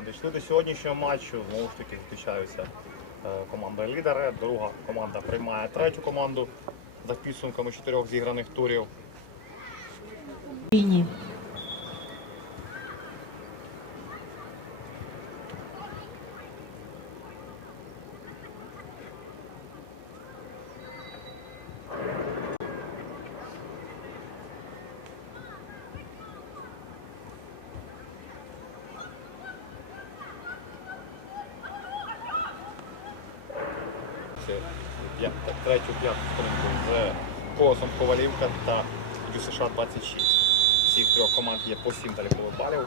команди йшли до сьогоднішнього матчу. Знову ж таки зустрічаються е, команда лідери. Друга команда приймає третю команду за підсумками чотирьох зіграних турів. Третю п'яту сторінку з колосом Ковалівка та ЮСШ 26. Всіх трьох команд є по 7 залікових балів.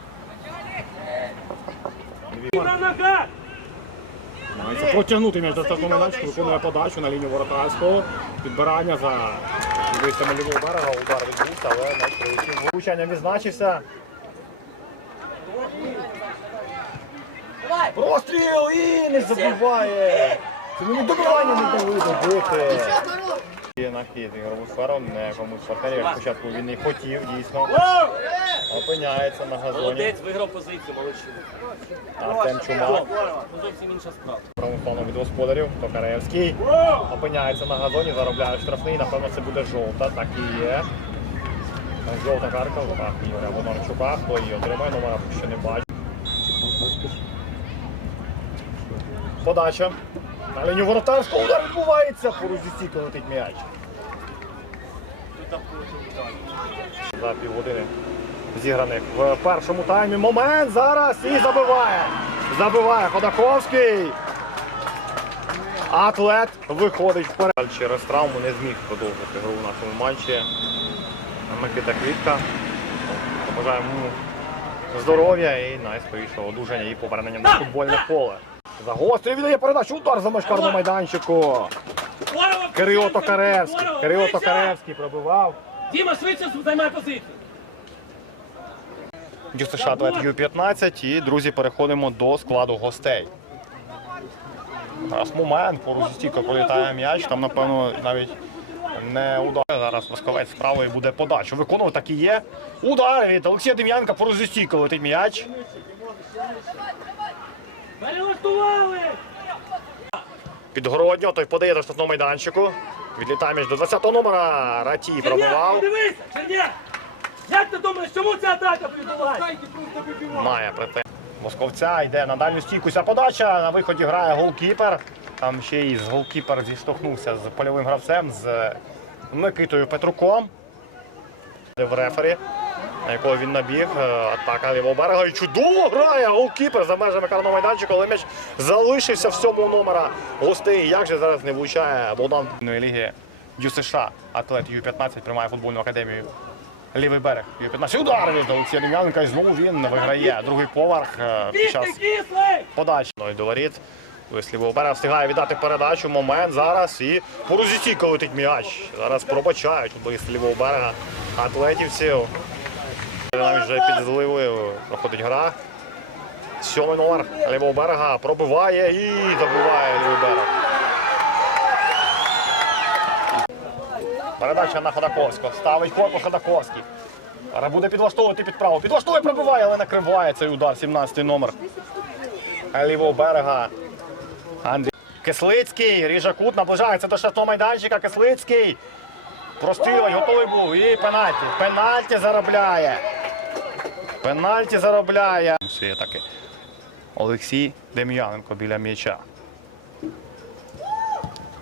Намагається протягнути м'яч до стартового виконує подачу на лінію воротарського. Підбирання за висами лівого берега, удар відбувся, але не прилетів. Влучання відзначився. Простріл і не забиває. Це мені добивання не дали добити. Є на хід ігрову сферу, не комусь партнерів. як Спочатку він і хотів, дійсно. Опиняється на газоні. Молодець, виграв позицію, молодчина. Артем Чумак. Ну, зовсім інша справа. Правим від господарів, Токаревський. Опиняється на газоні, заробляє штрафний. Напевно, це буде жовта, так і є. Жовта карка в руках Ігоря Бонарчука. Хто її отримає, номера поки що не бачу. Подача. На лінію воротарського удар відбувається. Поруч зі летить м'яч. За півгодини зіграних в першому таймі. Момент зараз і забиває. Забиває Ходаковський. Атлет виходить вперед. Через травму не зміг продовжити гру в нашому матчі. Микита Квітка. Побажаємо здоров'я і найскорішого одужання і повернення на футбольне поле. Загострює віддає передачу. Удар за меж карного майданчику. Кирило Токаревський. Кирило Токаревський пробивав. Діма, швидше займай позицію. ДЮСШ Атлет 15 і, друзі, переходимо до складу гостей. Зараз момент, поруч зі стійкою пролітає м'яч, там, напевно, навіть не удар. Зараз Восковець з правої буде подачу. Виконував так і є. Удар від Олексія Дем'янка, поруч зі стійкою летить м'яч. Перелаштували! Підгородньо, той подає до штатного майданчику. Відлітає між до 20-го номера. Ратій подивися, Черня! Як ти думаєш, чому ця атака відбувається? Має претензії. Московця йде на дальню стійку. Ця подача. На виході грає голкіпер. Там ще й з голкіпер зіштовхнувся з польовим гравцем, з Микитою Петруком. В рефері, якого він набіг. Е, Атака лівого берега. І чудово грає голкіпер за межами карного майданчика, але м'яч залишився в сьомого номера гостей. Як же зараз не влучає Богдан ліги ДЮСШ, атлет Ю-15 приймає футбольну академію Лівий берег. Ю-15 удар від Олексія Дем'яненка і знову він виграє другий поверх е, під час подачі. Ну і до воріт. З лівого берега встигає віддати передачу. Момент зараз і по розістійка летить м'яч. Зараз пробачають футболісти лівого берега атлетівців. Навіть вже під зливою проходить гра. Сьомий номер лівого берега пробиває і забиває лівий берег. Передача на Ходаковського. Ставить корпус Ходаковський. Зараз буде підлаштовувати під право. Підлаштовує, пробиває, але накриває цей удар. 17-й номер лівого берега. Андрій Кислицький, ріже кут, наближається до штатного майданчика. Кислицький. Прострілить, готовий був. І пенальті. Пенальті заробляє. Пенальті заробляє. Всі таки. Олексій Дем'яненко біля м'яча.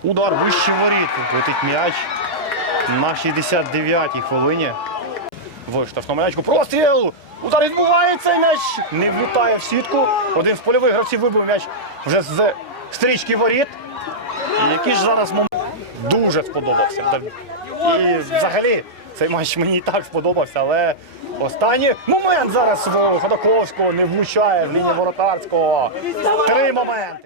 Удар вище воріт. Летить м'яч на 69-й хвилині. В штрафному м'ячку. Простріл! Удар відбувається м'яч не влітає в сітку. Один з польових гравців вибив м'яч вже з стрічки воріт. І який ж зараз момент дуже сподобався. І взагалі цей матч мені і так сподобався, але останній момент зараз Ходаковського не влучає в лінії воротарського. Три моменти.